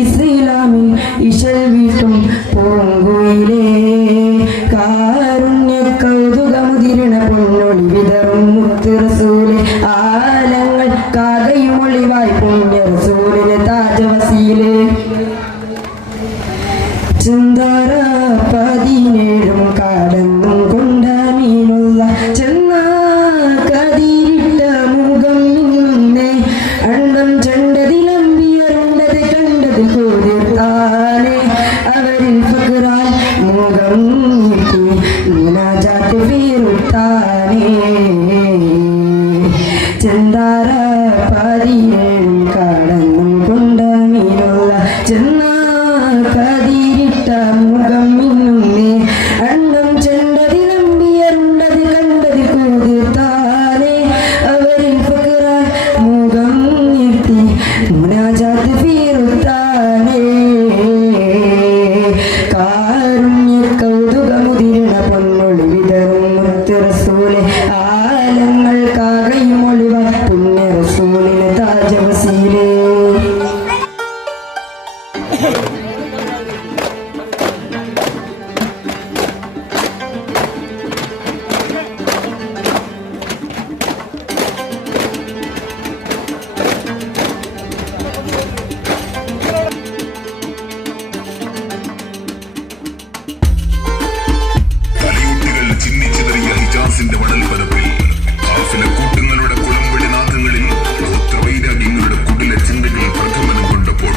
ഇസ്ലാമിൽ ഇശൽ വീട്ടും പൂങ്കുയിലേ കാരുണ്യ കൗതുകമുതിരണ പൊന്നൊളി വിതറും മുത്ത് റസൂലേ ആലങ്ങൾ കാകയും ഒളിവായി പുണ്യ റസൂലിനെ താജവസീലേ ചിന്താര 17 കടന്നും കൊണ്ട മീനുള്ള ചെന്ന കതിരിട്ട മുഖം നിന്നെ അണ്ണം ചെണ്ടതിലമ്പിയറുണ്ടത് കണ്ടതിൽ കൂടിത്താനെ അവരിൽ ഫക്റാൽ മുഖം നീട്ടി മുനാജാത്ത് വീറുത്താനേ ചിന്താര 17 കടന്നും കൊണ്ട മീനുള്ള ചെന്ന കതിരിട്ട മുഖം മിന്നുന്നേ അണ്ണം ചെണ്ടതിലമ്പിയറുണ്ടത് കണ്ടതിൽ കൂടിത്താനെ അവരിൽ ഫക്റാൽ മുഖം നിർത്തി മുനാജാത്ത് വീറുത്താനേ കാരുണ്യ കൗതുകമുതിരണ പൊന്നൊളി വിതറും മുത്ത് റസൂലേ ആലങ്ങൾ കാകയും ഒളിവ പുണ്യ റസൂലിനെ താജവസീലേ ഹിജാസിന്റെ വടൽപ്പരപ്പിൽ ഹാഫിലെ കൂട്ടങ്ങളുടെ കുളമ്പടി നാഥങ്ങളിൽ ഗോത്രവൈരാഗ്യങ്ങളുടെ കുടില ചിന്തകൾ പ്രഥമനം കൊണ്ടപ്പോൾ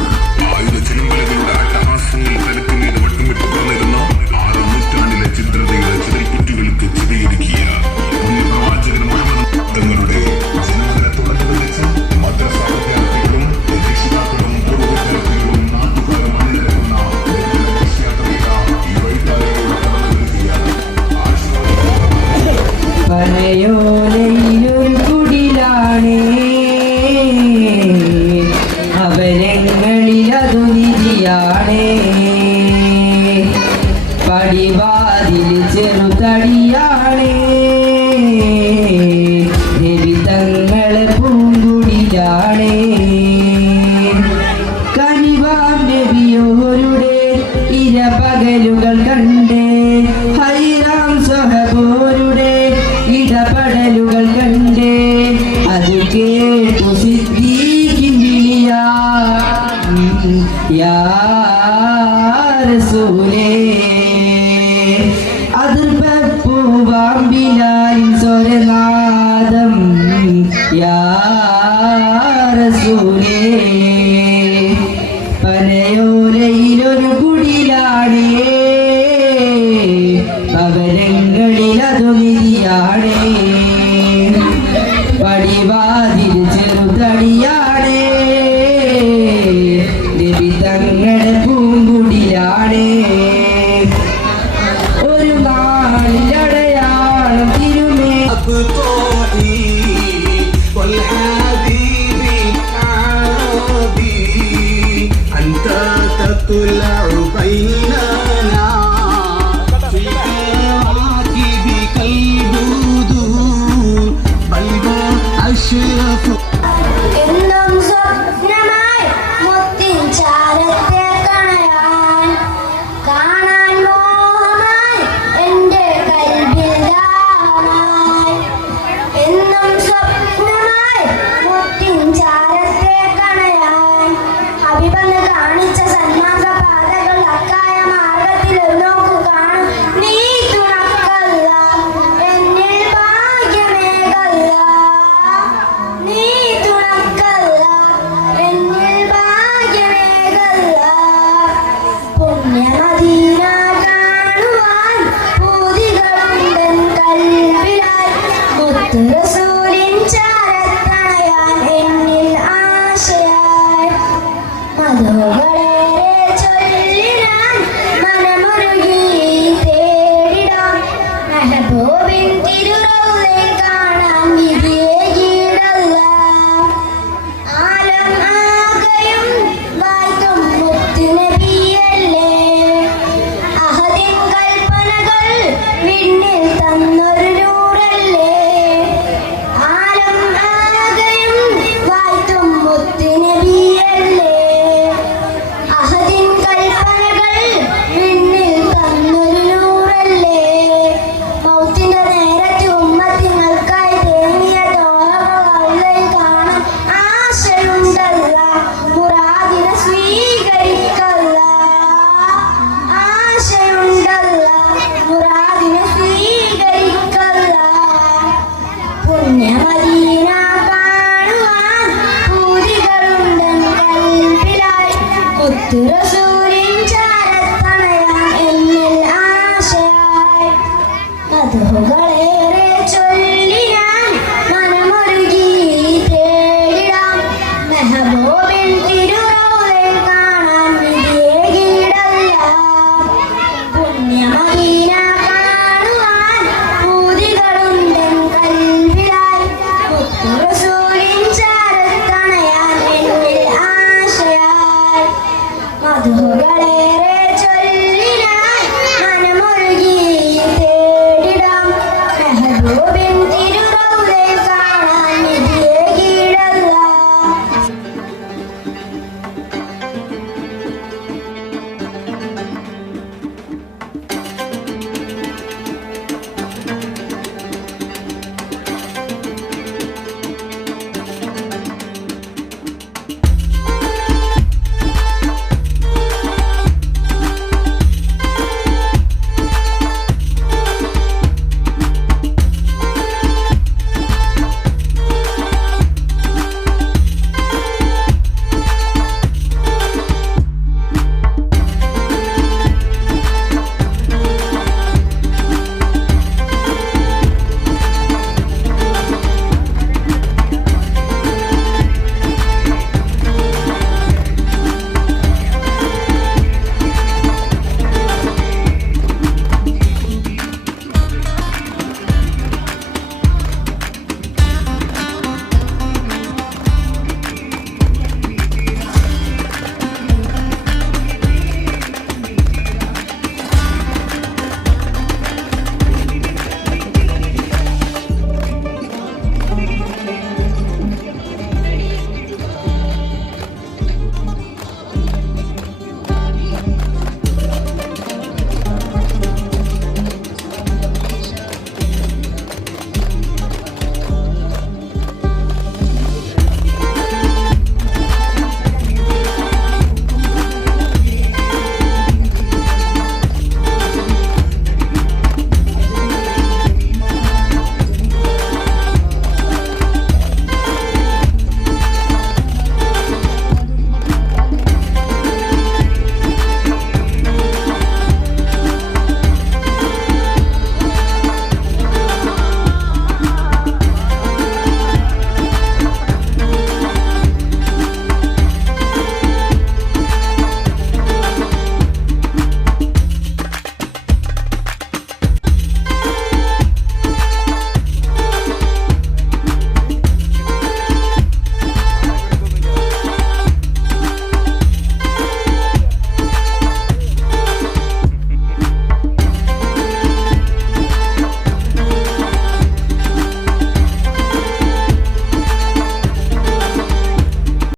ആയുധ ചെലമ്പലുകളുടെ അട്ടഹാസങ്ങൾ തലക്കുമീത് വട്ടുമിട്ട് പറഞ്ഞിരുന്ന 6 നൂറ്റാണ്ടിലെ ചിത്രതയുടെ ചിതൽക്കുറ്റുകൾക്ക് ചിതയൊരുക്കിയ പ്രവാചകൻ മുഹമ്മദ് തങ്ങളുടെ ജന്മദിന തുടങ്ങി വെച്ച് മദ്രസ വിദ്യാർത്ഥികളും രക്ഷിതാക്കളും പൂർവ്വ വിദ്യാർത്ഥികളും നാട്ടുകാരും അണിനിരക്കുന്ന ഈ വഴിത്താരകളുടെ കടന്നുവരികയാണ് പനയോലയിലൊരു കുടിലാണേ അവരങ്ങളിലതു നിധിയാണേ പടിവാതിൽ ചെറുതടിയാണേ രവി തങ്ങളെ പൂങ്കുടിലാണേ കനിവാം നബിയോരുടെ ഇരപകലുകൾ കണ്ടേ ഹൈറാം സഹബോരുടെ ഇടപെടലുകൾ കണ്ടേ അത് കേട്ടു സിദ്ദീഖിൻ വിളിയാ യാ റസൂലേ അതിർപ്പൂവാം ബിലാലിൻ സ്വരനാദം യാ റസൂലേ പനയോലയിലൊരു കുടിലാണേ ഭവനങ്ങളിലതു നിധിയാണേ പടിവാതിൽ ചെറുതടിയാണേ നബി തങ്ങളുടെ പൂങ്കുടിലാണേ ഒരു നാളിലടയാളം തിരുമേ എന്നും സ്വപ്നമായി മുത്തിൻ ചാരത്തെ കണയാൻ കാണാൻ മോഹമായി എൻ്റെ കൽബിൽ ദാഹമായി എന്നും സ്വപ്നമായി മുത്തിൻ ചാരത്തെ കണയാൻ ഹബീബന്ന് കാണിച്ച സന്മാർഗ പാതകൾ അക്കായ മാർഗത്തിൽ നോക്കു കാണും നീ തുണക്കല്ല എന്നിൽ ഭാഗ്യമേകല്ല നീ തുണക്കല്ല എന്നിൽ ഭാഗ്യമേകല്ല പുണ്യമദീന കാണുവാൻ പൂതികളുണ്ടൻ കൽബിലായി മുത്ത് റസൂലിൻ ചാരത്തണയാൻ എന്നിൽ ആശയായി മധുകളേറെ ചൊല്ലിടാൻ മനമുരുകി തേടിടാൻ മെഹബൂബിൻ തിരുറൗളെ കാണാൻ വിധിയേകിടല്ല ആലം ആകെയും വായിക്കും മുത്ത് നബിയല്ലേ അഹദിൻ കൽപ്പനകൾ വിണ്ണിൽ തന്നൊരു നൂറല്ലേ ആലം ആകെയും വായിക്കും മുത്ത് നബിയല്ലേ മുത്ത് റസൂലിൻ ചാരത്തണയാൻ എന്നിൽ ആശയായി മധുകളേറെ ചൊല്ലി ഞാൻ മനമൊരുകി തേടിടാം മെഹബൂബിൻ തിരുറൗളെ കാണാൻ വിധിയേകിടല്ല പുണ്യമദീന കാണുവാൻ പൂതികളുണ്ടെൻ കൽവിലായി മുത്ത് റസൂലിൻ ചാരത്തണയാൻ എന്നിൽ ആശയായി മധുകളേറെ